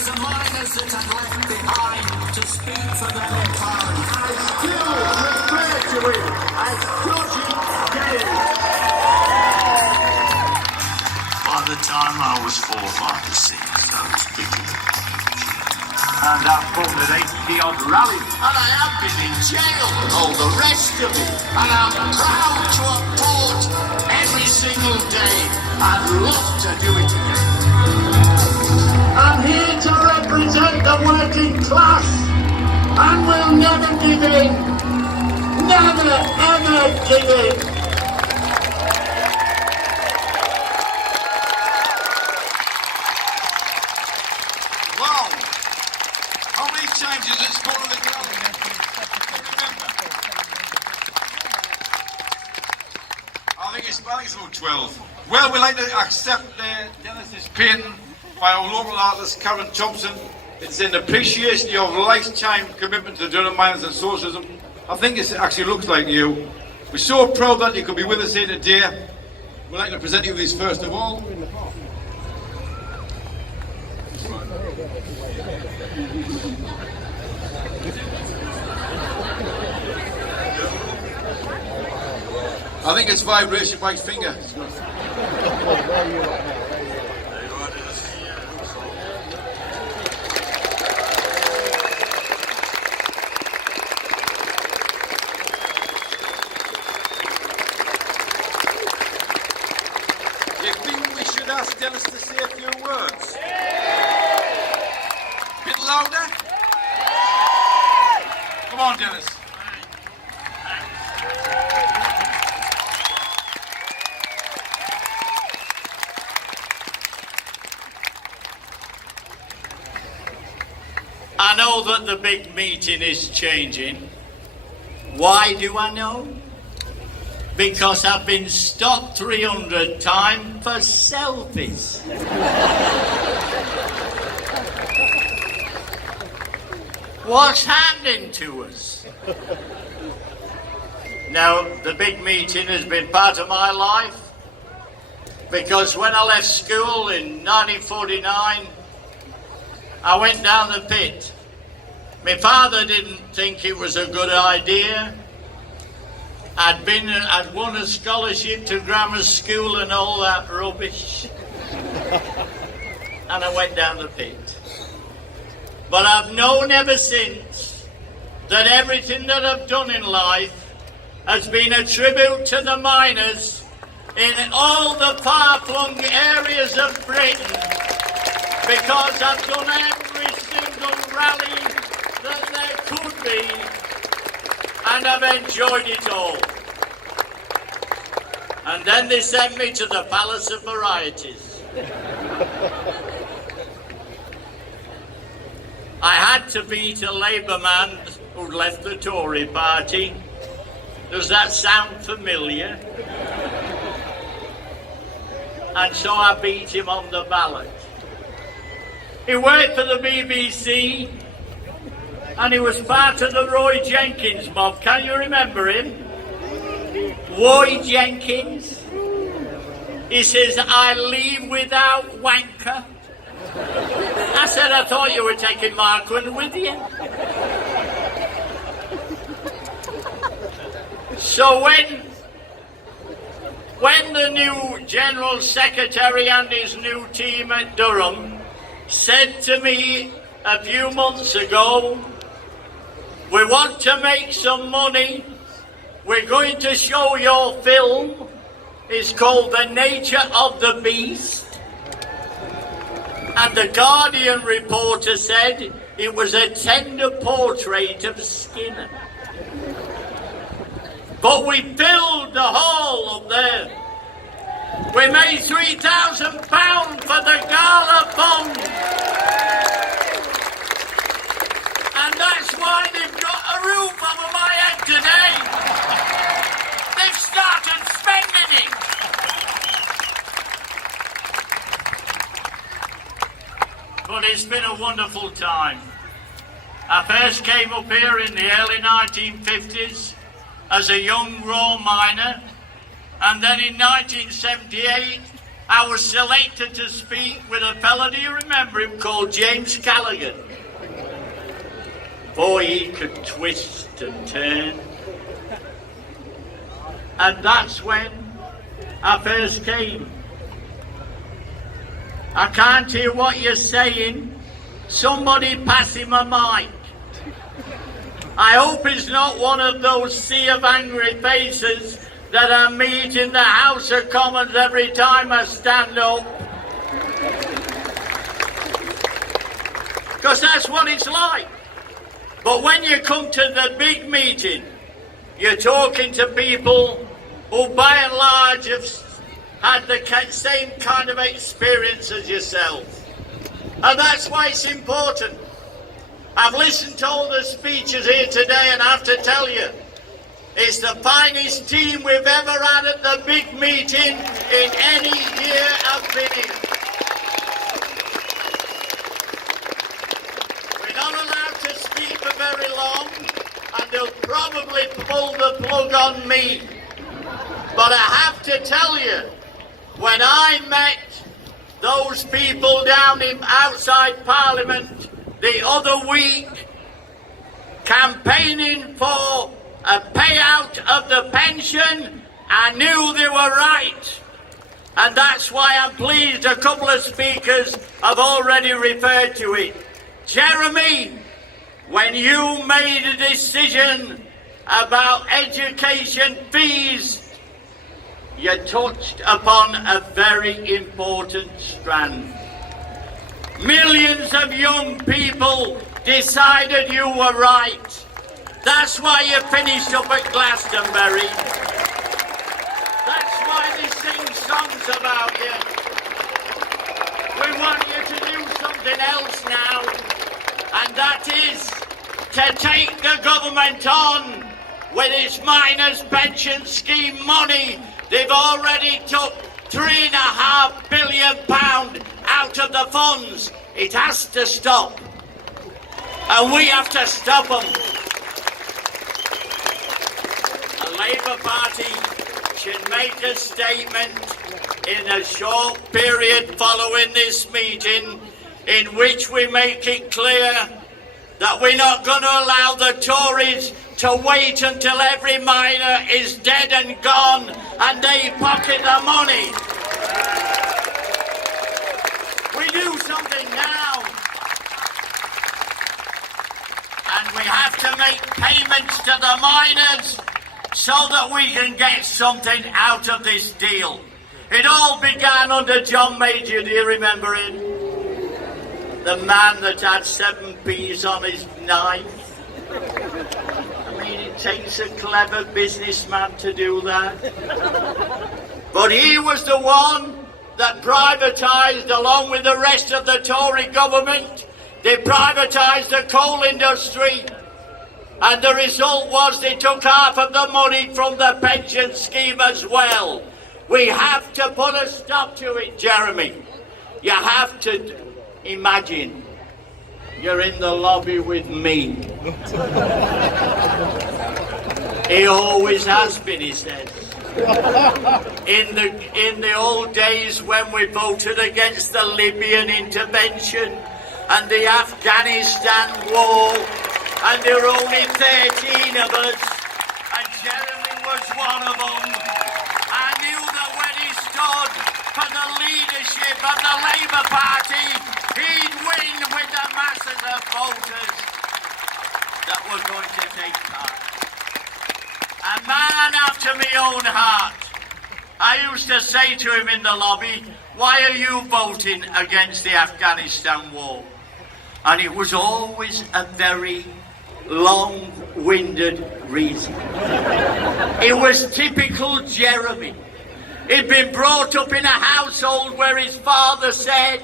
was the miners that had left behind to speak for them in Parliament. I still refer to it as dodgy game. By the time I was 4, 5 or 6, I was pretty good. And I've culminated beyond rally. And I have been in jail, all the rest of it. And I'm proud to report every single day. I'd love to do it again. I'm here to represent the working class, and we'll never give in. Never, ever give in. Wow! How many times has it gone to the Gala? Remember? I think it's about 12. Well, we'd like to accept Dennis's painting by our local artist, Karen Thompson. It's an appreciation of your lifetime commitment to Durham miners and socialism. I think it actually looks like you. We're so proud that you could be with us here today. We'd like to present you with this first of all. I think it's vibration by finger. Do you think we should ask Dennis to say a few words? A bit louder? Come on, Dennis. I know that the big meeting is changing. Why do I know? Because I've been stopped 300 times for selfies. What's happening to us? Now, the big meeting has been part of my life because when I left school in 1949, I went down the pit. My father didn't think it was a good idea. I'd won a scholarship to grammar school and all that rubbish. And I went down the pit. But I've known ever since that everything that I've done in life has been a tribute to the miners in all the far-flung areas of Britain, because I've done every single rally that there could be, and I've enjoyed it all. And then they sent me to the Palace of Varieties. I had to beat a Labour man who'd left the Tory party. Does that sound familiar? And so I beat him on the ballot. He worked for the BBC, and he was part of the Roy Jenkins mob. Can you remember him? Roy Jenkins. He says, I leave without wanker. I said, I thought you were taking Marquand with you. So when the new General Secretary and his new team at Durham said to me a few months ago, we want to make some money, we're going to show your film, it's called The Nature of the Beast, and the Guardian reporter said it was a tender portrait of Skinner. But we filled the hall up there. We made £3,000 for the Gala fund. And that's why they've got a roof over my head today. They've started spending it. But it's been a wonderful time. I first came up here in the early 1950s as a young raw miner, and then in 1978 I was selected to speak with a fella, do you remember him, called James Callaghan? Boy, he could twist and turn. And that's when I first came. I can't hear what you're saying. Somebody pass him a mic. I hope it's not one of those sea of angry faces that I meet in the House of Commons every time I stand up. Because that's what it's like. But when you come to the big meeting, you're talking to people who by and large have had the same kind of experience as yourself. And that's why it's important. I've listened to all the speeches here today, and I have to tell you, it's the finest team we've ever had at the big meeting in any year I've been in. We're not allowed to speak for very long, and they'll probably pull the plug on me. But I have to tell you, when I met those people down outside Parliament the other week, campaigning for a payout of the pension, I knew they were right. And that's why I'm pleased a couple of speakers have already referred to it. Jeremy, when you made a decision about education fees, you touched upon a very important strand. Millions of young people decided you were right. That's why you finished up at Glastonbury. That's why they sing songs about you. We want you to do something else now, and that is to take the government on with its miners' pension scheme money. They've already took £3.5 billion out of the funds. It has to stop. And we have to stop them. The Labour Party should make a statement in a short period following this meeting in which we make it clear that we're not going to allow the Tories to wait until every miner is dead and gone and they pocket the money. We do something now. And we have to make payments to the miners so that we can get something out of this deal. It all began under John Major, do you remember him? The man that had 7p's on his knife. I mean, it takes a clever businessman to do that. But he was the one that privatised, along with the rest of the Tory government, they privatised the coal industry. And the result was they took half of the money from the pension scheme as well. We have to put a stop to it, Jeremy. You have to imagine you're in the lobby with me. He always has been, he says. In the old days when we voted against the Libyan intervention and the Afghanistan war, and there were only 13 of us, and Jeremy was one of them. I knew that when he stood for the leadership of the Labour Party, he'd win with the masses of voters that were going to take part. A man after my own heart. I used to say to him in the lobby, why are you voting against the Afghanistan war? And it was always a very long-winded reason. It was typical Jeremy. He'd been brought up in a household where his father said,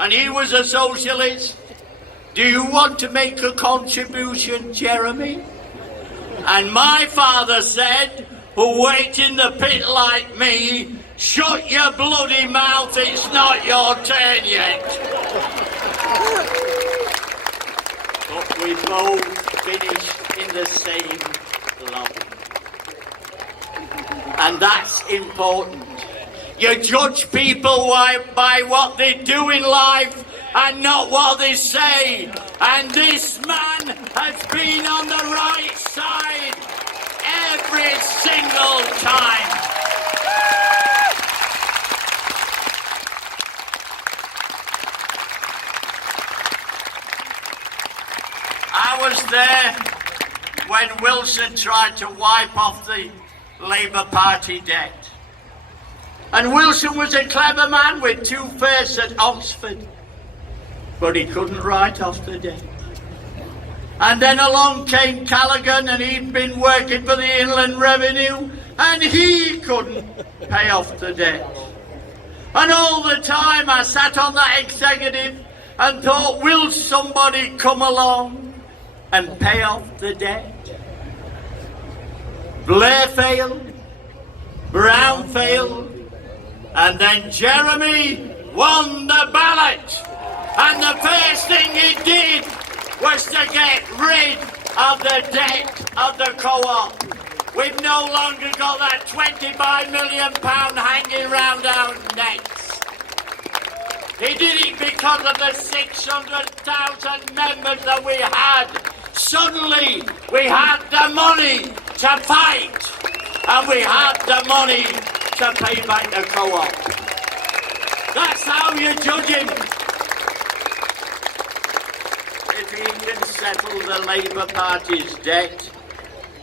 and he was a socialist, do you want to make a contribution, Jeremy? And my father said, who worked in the pit like me, shut your bloody mouth, it's not your turn yet. But we both finished in the same lobby. And that's important. You judge people by what they do in life and not what they say. And this man has been on the right side every single time. I was there when Wilson tried to wipe off the Labour Party debt. And Wilson was a clever man with 2 firsts at Oxford, but he couldn't write off the debt. And then along came Callaghan, and he'd been working for the Inland Revenue, and he couldn't pay off the debt. And all the time I sat on that executive and thought, will somebody come along and pay off the debt? Blair failed, Brown failed, and then Jeremy won the ballot. And the first thing he did was to get rid of the debt of the co-op. We've no longer got that £25 million hanging round our necks. He did it because of the 600,000 members that we had. Suddenly, we had the money to fight, and we had the money to pay back the co-op. That's how you judge him. If he can settle the Labour Party's debt,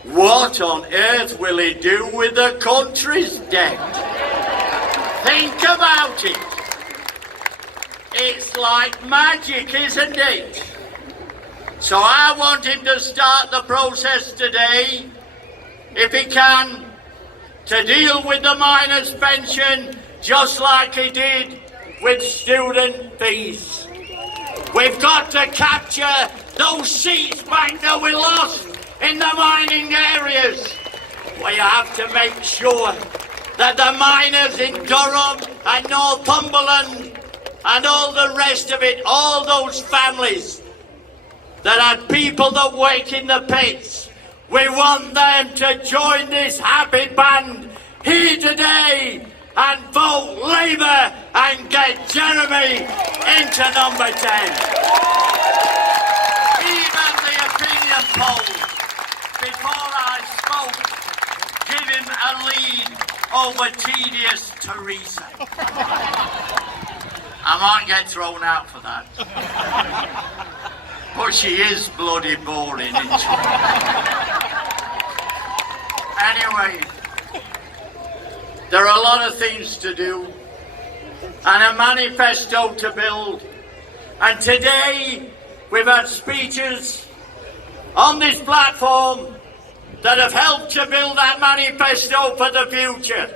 what on earth will he do with the country's debt? Think about it. It's like magic, isn't it? So I want him to start the process today, if he can, to deal with the miners' pension just like he did with student fees. We've got to capture those seats back that we lost in the mining areas. We have to make sure that the miners in Durham and Northumberland and all the rest of it, all those families that had people that work in the pits, we want them to join this happy band here today and vote Labour and get Jeremy into number 10. Even the opinion polls before I spoke give him a lead over tedious Theresa. I might get thrown out for that. But she is bloody boring, isn't she? Anyway, there are a lot of things to do and a manifesto to build. And today we've had speeches on this platform that have helped to build that manifesto for the future.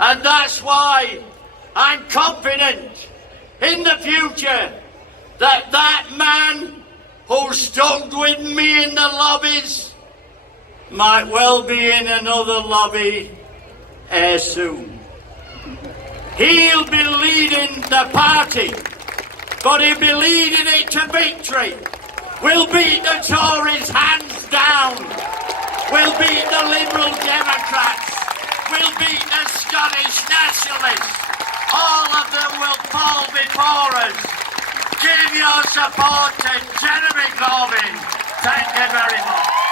And that's why I'm confident in the future that that man who stood with me in the lobbies might well be in another lobby soon. He'll be leading the party, but he'll be leading it to victory. We'll beat the Tories hands down. We'll beat the Liberal Democrats. We'll beat the Scottish Nationalists. All of them will fall before us. Give your support to Jeremy Corbyn. Thank you very much.